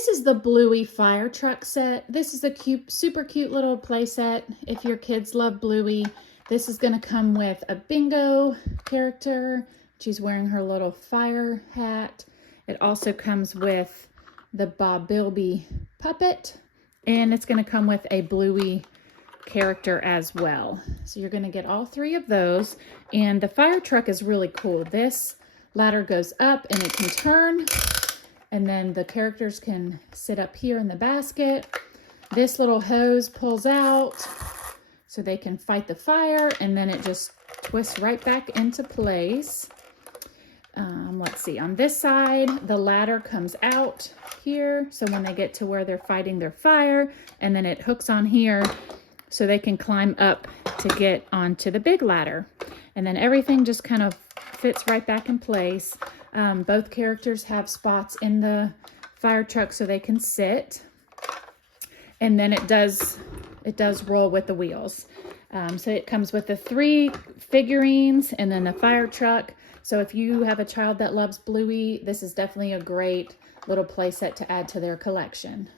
This is the Bluey fire truck set. This is a cute, super cute little play set. If your kids love Bluey, this is going to come with a bingo character. She's wearing her little fire hat. It also comes with the Bob Bilby puppet, and it's going to come with a Bluey character as well. So you're going to get all three of those, and the fire truck is really cool. This ladder goes up and it can turn, and then the characters can sit up here in the basket. This little hose pulls out so they can fight the fire, and then it just twists right back into place. Let's see, on this side, the ladder comes out here, so when they get to where they're fighting their fire, and then it hooks on here so they can climb up to get onto the big ladder. And then everything just kind of fits right back in place. Both characters have spots in the fire truck so they can sit. And then it does roll with the wheels. So it comes with the 3 figurines and then the fire truck. So if you have a child that loves Bluey, this is definitely a great little play set to add to their collection.